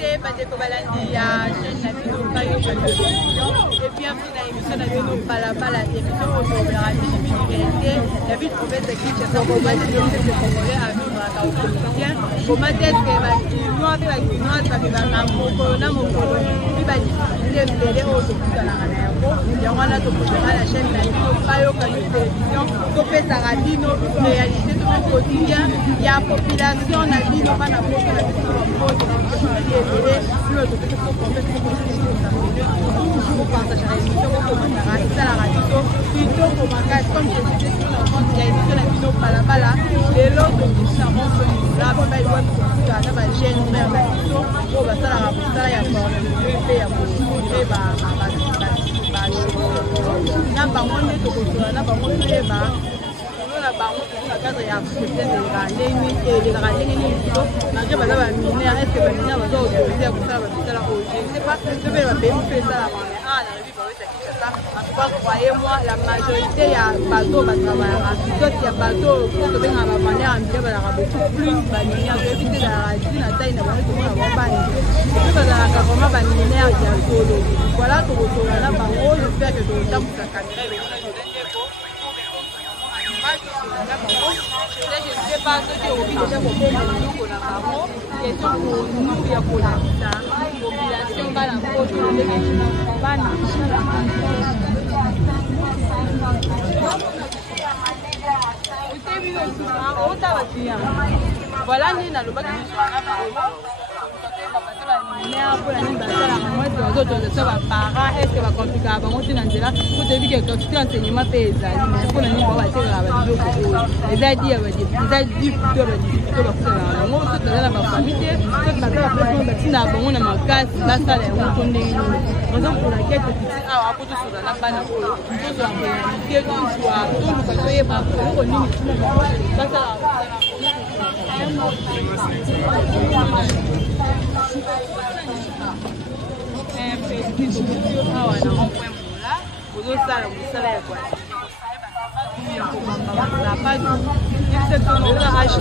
te bandeko balandi ya chaîne na bino bayo télévision et puis après na émission na bino balabala émission autobéra minimité la ville province qui se trouve au Mali de Congolais à vivre à au quotidien comment est-ce que va noir ba noir ba ba na moko na moko bi ba le mbele au tokuta na na yako ya wana tokuta la chaîne na bino bayo télévision to pesa radino réalité de quotidien ya population na bino bana moko na bino la banque la cadre ya peut-être les randonnées malgré bah là mineur est-ce que mineur va autoriser à ça va la projet c'est pas je vais la payer fait ça ah dans la vie pour ça en tout cas croyez-moi la majorité ya bateau va travailler d'autres ya bateau pour bien à manière en bien va beaucoup plus bah mineur je vais éviter la racine à taille na ba ko na ba ni c'est pas la vraiment ba mineur ya solo voilà tout là bango je fais que tout ça pour la caméra je ne sais pas ce que vous voulez déjà pour faire nous on a vraiment et donc nous il y a pour la population va la faute de bana voilà ni na loba ki pour la moi ça va para est-ce que va compliquer avant on dit là faut te dire que tout enseignement pèse pour la ni va faire la les a dit plutôt la moi ça dans la famille ça va faire la si na bon on a ma casse là ça les on tourne raison pour laquelle tu dis ah après tout sur la bana pour la réalité qu'on soit tout le côté pas pour ni ça depuis quand c'est combien de temps et puis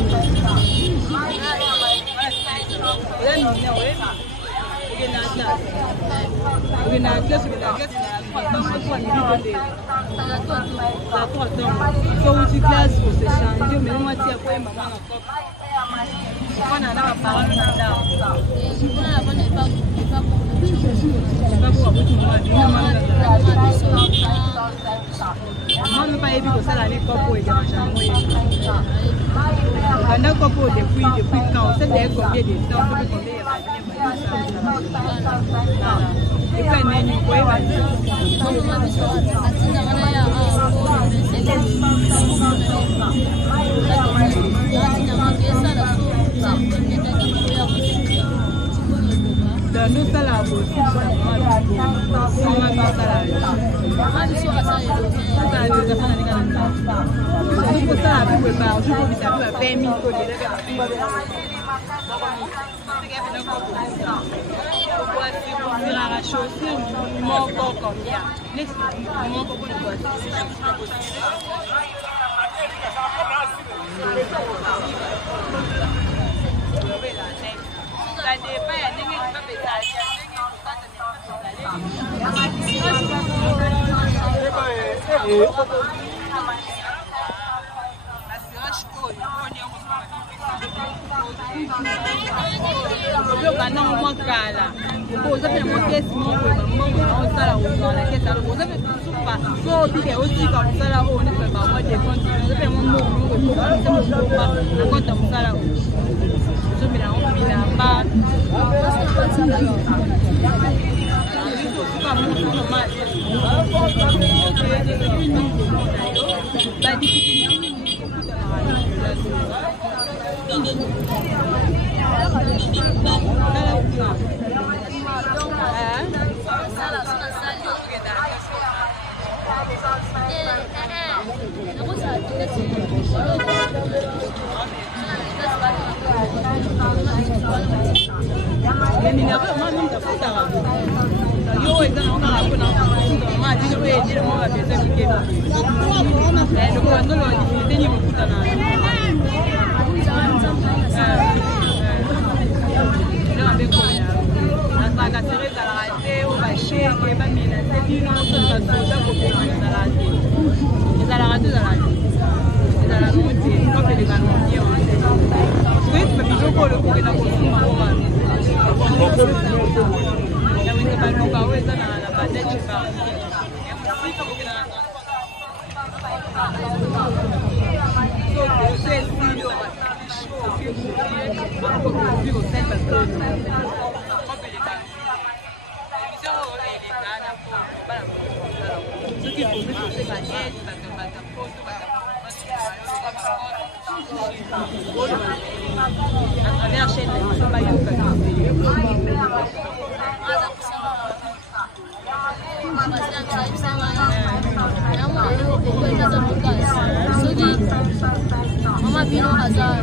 nous ça là aussi kino soka soka kopema ezalaka te ezalaka mote kopeleka nongie ose soki biloko oyo kokenda kosuma ngo wana yawete baluka oyo eza na badete varie mosika kokenda na so esili oyo bakoki kosali parce que kopeleka soki komi koseka aide bata poto à travers la chaîne de Bayoka. Mama Bino Hazard,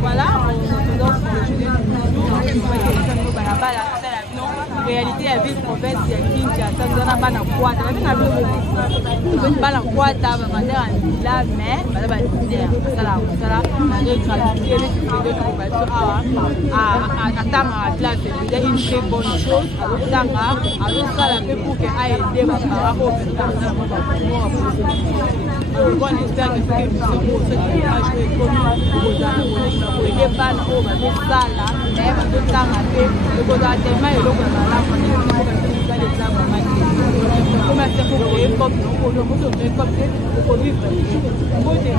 voilà, réalité ya ville province ya Kinshasa nzana bana kwata bana kwata bamandera nzila mais bana balidere basala kosala na neutralité bato awa atanga place c'est une très bonne chose azotanga azosala mpe pour que aide bapara oyo on espère que soki biso soki image oyo ekomi okozala koyede bana oyo bazosala mais bazotanga mpe ekozala tellement eloko ya malamu comme ça pour créer pop pour le monde créer pop pour vivre beauté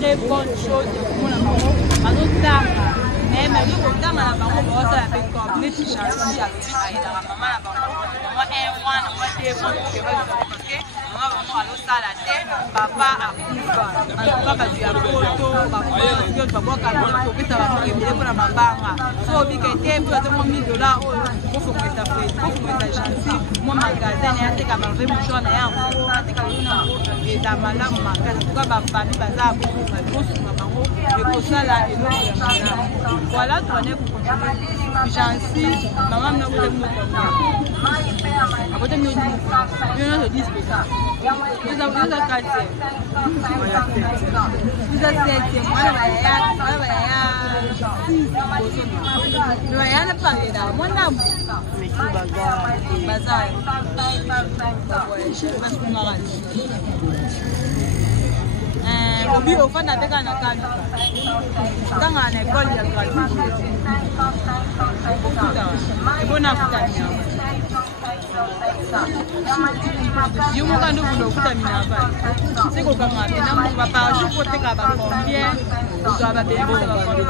très bonne chose pour la maman. Mais ma vie comme ça, ma maman va se la faire comme les petits chantiers avec la maman la maman. Moi un mois, moi deux mois, parce que maman vraiment alosala te papa akufa atuka bato ya poto baboka kopesa bango ebele mpona mabanga so obika te mpo azemo $1000 oyo kofongwesa fredi kofongwesa gentil mwa magasin na ye ateka balve mouchoir na ye yango ateka lona eza malamu makasi tuka bafami baza kosunga kosunga bango ekosala eloko ya malamu voilà toane kokontinue gentil mama mna kote mokonda akote mno yono 10 pesa vous avez 4e vous êtes 7e mwana baya Ryan Pangida, mon amour. Bazar. Obi ofana beka na kani. Kanga na école ya gratuit. Bona kutamia. Yumo kando bulo kutamina hapa. Siko kama na papa shokote ka ba combien. Uzo ba bembo ba kondo.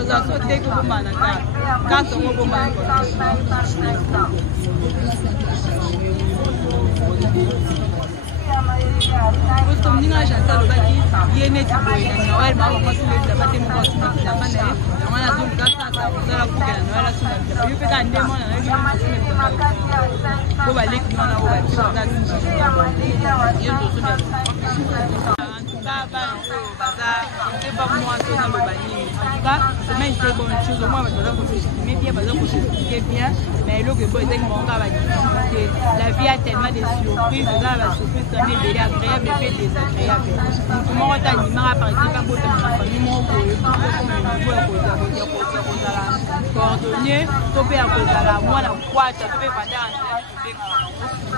Uzo sote ko bomana ka. Kaso mo bomana ko. Parce que nous avons le baki, il est net. Noël, ma maman se lève, la bâtée mon boss, la manne, on a tout le gars, ça, ça, la boucle, Noël, la somme. Il fait un démon, on a eu le on va aller, on a ouvert, on a c'est pas moi qui dans le bani. En tout cas, c'est même une bonne chose. Moi, je vais vous expliquer bien, parce que vous expliquez bien. Mais le que vous êtes mon gars, la vie a tellement de surprises. Là, la surprise también est agréable et désagréable. Donc, comment on t'animera par exemple à côté de ma famille, mon coordonné, topé à cause de la moi, la boîte, topé pendant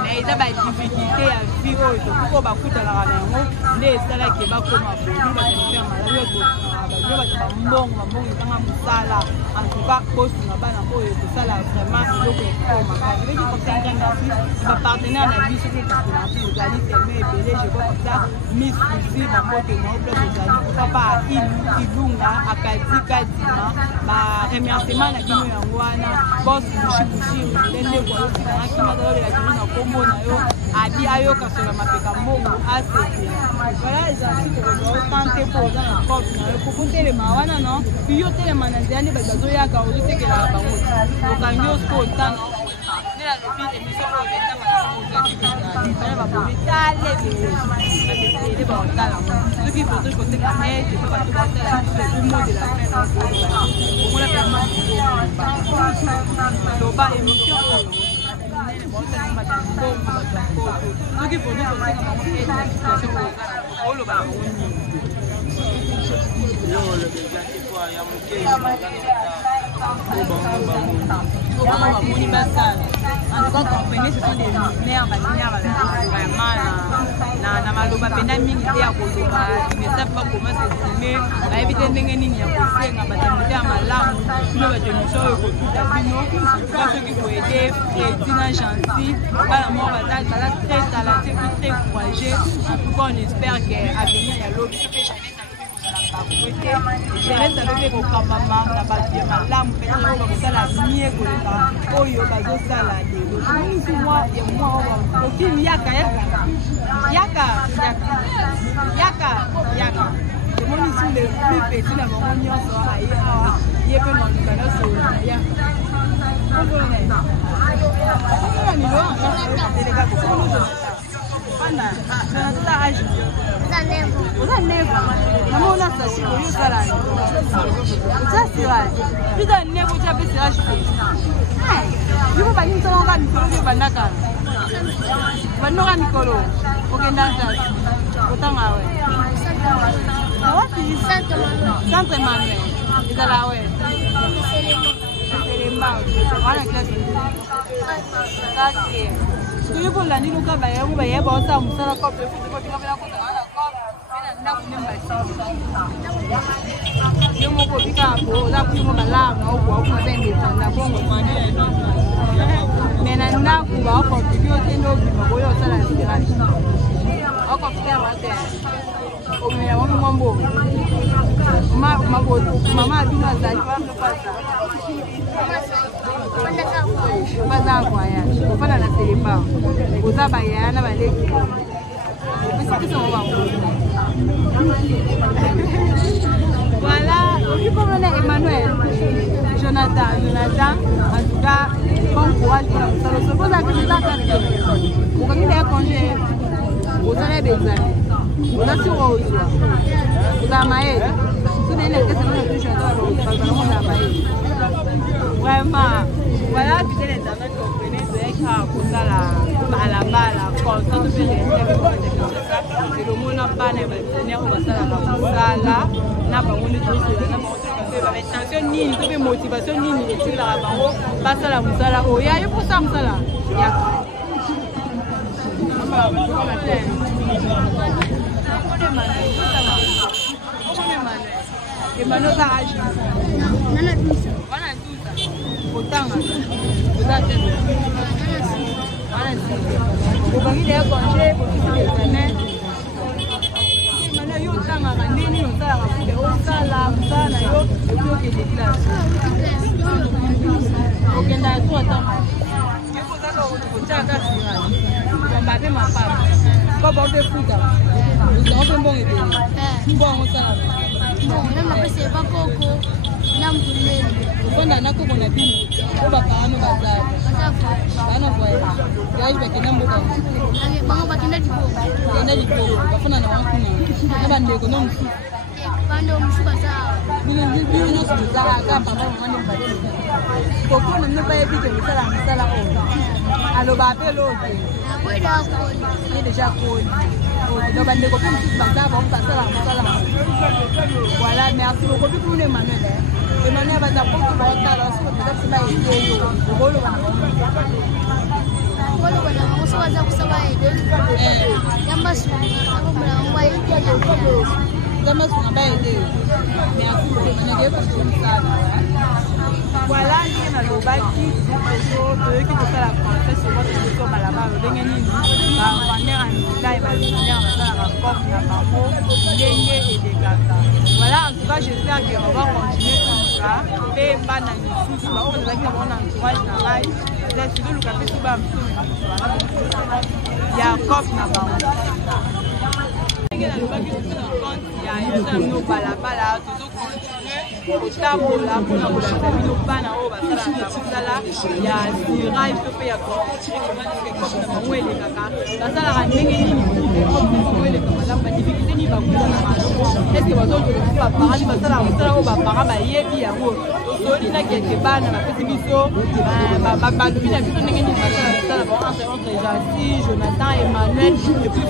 mais il y a des difficultés à vivre. Pourquoi bah coûte la ramène les salaires qui va comme à nous va faire malheur nous va faire bon musala en tout cas poste na bana ko et ça là vraiment le ko ma ka je vais dire comme ça ma partenaire na vie sur le partenaire vous allez fermer et belé je vois comme ça miss aussi ma côté non plus vous allez papa ilunga akadi kadima ba remerciement na kino ya ngwana boss mushibushi ndende kwa yosi na kima dole la kino na kombo na yo abi ayo kasola mapeka mbongo asete voilà les articles que vous tentez pour dans la porte na ko kuntele mawana no piyo tele mananzani bazazo yaka uzitekela bango okanyo spontan ne la depuis émission ko beta bana ba vitale de ba otala ce qui faut que c'est quand même c'est pas tout le monde de la fin on la permet do ba émission ce qui faut que en tout cas, comprenez, ce sont des mères vraiment na maloba pena mingi te ya koloba ne savent pas comment s'exprimer bayebite ndenge nini ya kosenga batamite ya malamu bino batemission oyo kotuta bino pas soki koede Fredina Gentil bana moko baza très talenté puis très courageux. En tout cas on espère qu'avenir ya lobi Jeunesse alobi kokambama na bato ya malamu mpenza oyo bakosala mie koleka oyo bazosala lelo tomoni mwa ya mwa okimi yaka tomoni su le plus petit na bango nyonso aye awa ye mpe na luka nyonso ya Vous avez neuf. Maman, on a ça, c'est pour ça là. Ça, c'est vrai. Puis, dans le neuf, vous avez ça, je fais. Je vous parle de ça, on va Nicolo, je vais Naka. On va Nicolo. Ok, dans ça. Autant, ouais. Ah, ouais, c'est Centre Emmanuel. Et ça là, ouais. C'est les mains. Voilà, classe. Ça, c'est. Tu veux la nuit, nous avons ça, nous avons ça, eu mo bika ko la ku mo balanga o ko ko bende na bongo mane mena na ku ba ko video tendo bi mo yo sala inspiration o ko fika mate o me ya mo mambo mama aduna za kwa mpasa pas un voyage. Il faut pas la téléphone. Vous avez un balai. Voilà, aujourd'hui pour Emmanuel, Jonathan, en tout cas, bon courage pour la salle. Se pose à que nous avons pour qu'on ait un congé, vous allez bien. Vous avez sur vous avez maïs. Tout le monde est vraiment. Voilà, puis les internet comprenez, c'est que ça la bala, quand on fait c'est le monde n'a pas les on va ça la n'a pas on est tous attention ni une motivation ni étude la bango pas ça la musala oh ya pour ça musala ya Emmanuel ça agit nana tout ça autant vous avez vous avez des congés pour tous les années Emmanuel yo tanga nini yo tanga pour osala musala yo yo que des classes okenda tout attends il faut ça ko tanga sira on va faire ma part ko ba de futa on fait bon et bon osala bon na pese ba koko na mbulele Kwenda nako kuna bini, oba paano bazali. Bana voya. Yaji bakina mboka. Bango bakina dipo. Bakina dipo. Bafuna na wakuna. Nabande ko no musu. Bando musu baza. Bini no suza ka papa mwana mbale. Koko na nne baye bike misala o. Alo ba pelo. Kwenda ko. Ni deja ko. Donc bande ko musu baza ba musala. Voilà, merci beaucoup pour les Emmanuel. Emmanuel va d'abord pour le talent, c'est peut-être pas aider yo. Bolo bana. Bolo bana, on se va za kusaba aider. Yamba su, ako mala ngwa aider. Yamba su ngaba aider. Merci beaucoup Emmanuel pour le talent. Voilà, il y a le baki, le qui peut faire la princesse sur votre question là-bas, le dernier niveau, va vendre un taille, va venir à la porte, la maman, et des gâteaux. Voilà, en tout cas, j'espère qu'on va continuer comme ça. Et pas dans les sous, on va dire qu'on encourage dans la vie. C'est le café sous bas, il y a un coffre là-bas. Il y a Jonathan, Emmanuel, et puis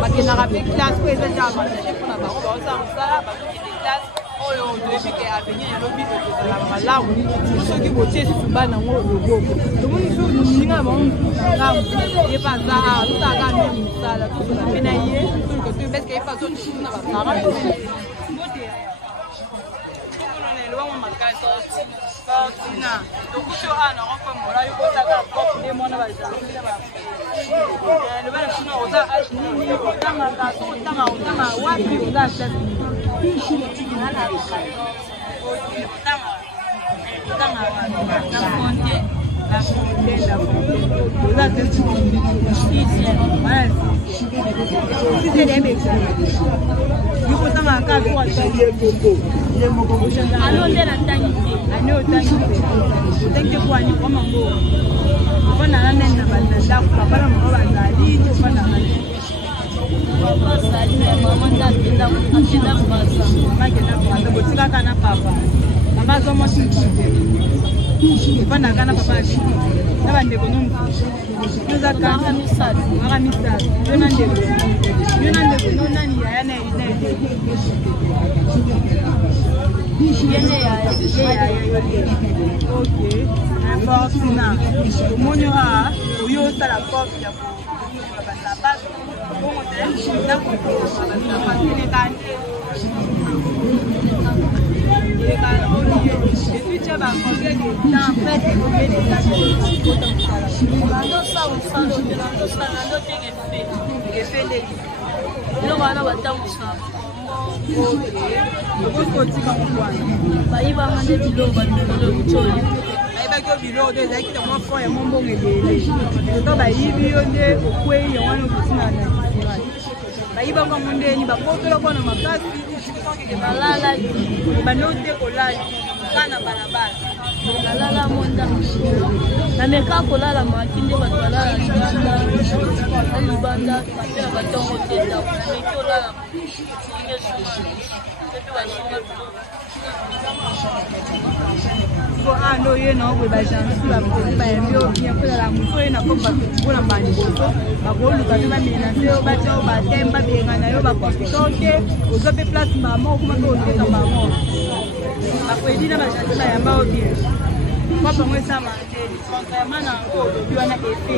parce que rappelé classe que les gens pour la barre pour des classes oh depuis qu'à venir il lobby de la pour ceux qui votent sur bas dans le logo tout le monde faut nous avant il pas ça tout ça quand même ça là tout ça pénaillé tout que tu parce qu'il pas autre chose na ba Fortina, donc je suis à l'enfant, moi, je suis à la porte des mois, le bal est aux âges, ni autant à la sauce, autant à Wapi, aux âges. La fontaine, vous êtes ici, voilà. Si c'est des mecs, il faut t'en avoir qu'à toi. Allons de la tanité, allons au tanité. Dès que vous allez comme un beau, on a la même là, papa, on va aller, on va aller. Papa, ça y est, maman, t'as dit là, on a dit là, on va ça. Maman, tu vas t'en papa. Maman, comment tu dis? Pendant que papa a dit, ça va nous nous a quand misad, mara misad. Yonande, non nani ya na ine. Yene ya. Ok. Fortina. Monura, yo ta la porte ya pour la base. Bon, on a et puis tu vas rencontrer des temps fait Lala monda na meka kolala makinde batwala libanda batela batongo tenda meki olala ko ando ye no we ba jansi ba ko ba mbio bien ko la muso ina ko ba ko na mani ko ba ko lu ka ba mina se ba cho ba temba bien na yo ba ko toke ozo pe place mama ko ma ko te na mama ba ko dina ba jansi ba ya ba bien kwa pamwe sama contrairement na ko do wana efe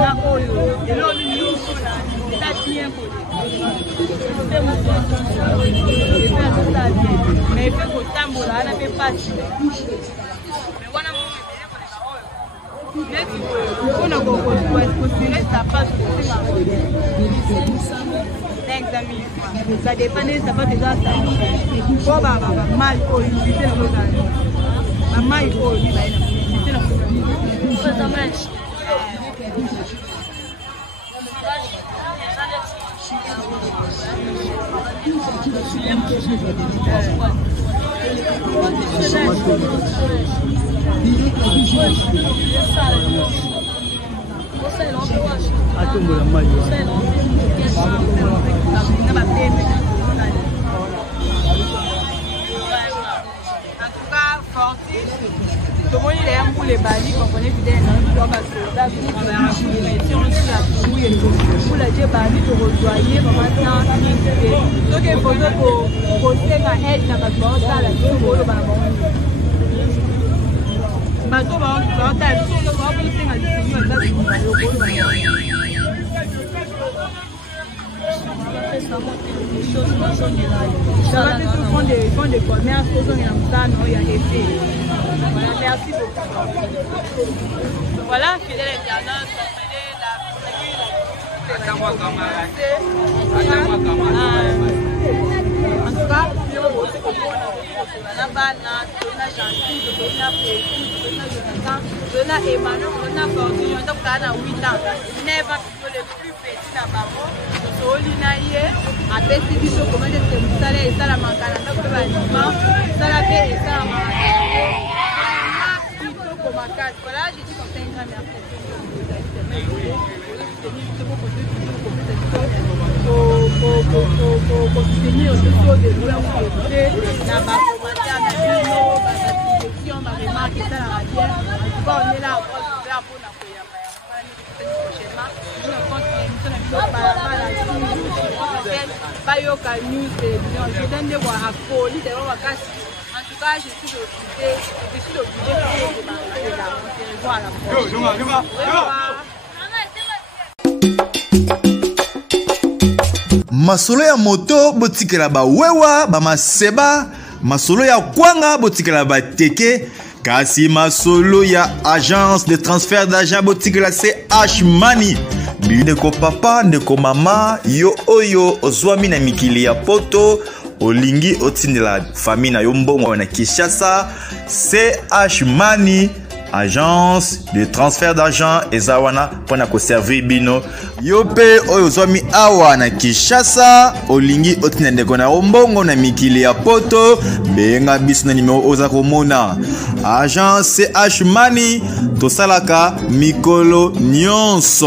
na oyo elo ni yuko na ta tiempo mais fait ko tambola na pe pati mais wana mo neti on a ko tirer sa passe ça dépend de ça pas déjà ça ko ba mal ko inviter le gars maman il faut lui bailler inviter le gars ça ça marche tout le monde il est un bout les balis qu'on connaît bien dans le soldat on va raconter si on suit la bouille pour la dire balis de rejoigner maintenant donc il faut que poster ma aide dans ma porte à la tout le monde bateau va on t'a tout le monde poster ma décision là font des commerces, il y a des filles. Voilà, merci beaucoup. Voilà, fidèle internaute, en tout cas, voilà, j'ai dit qu'on fait un grand merci. Pour soutenir le saut de l'eau, la commentaire, la direction, ma remarque, et ça la radière. On est là pour faire pour la prochainement. Je pense que l'émission je donne des voix à folie, c'est vraiment casse. En tout cas, je suis obligée de parler là. On se revoit à la prochaine. Masolo ya moto botikela ba wewa ba maseba, masolo ya kwanga botikela ba teke, kasi masolo ya agence de transfert d'argent botikela CH Money. Ndeko papa, ndeko mama, yo oyo ozwami na mikili ya poto, olingi otindela famille na yo mbongo na Kinshasa, CH Money. Agence de transfert d'argent ezawana pona ko servir bino yope oyo zwami awa na Kinshasa olingi otina ndeko na mbongo na mikili ya poto benga biso na numéro oza komona agence CH Money tosalaka mikolo nyonso.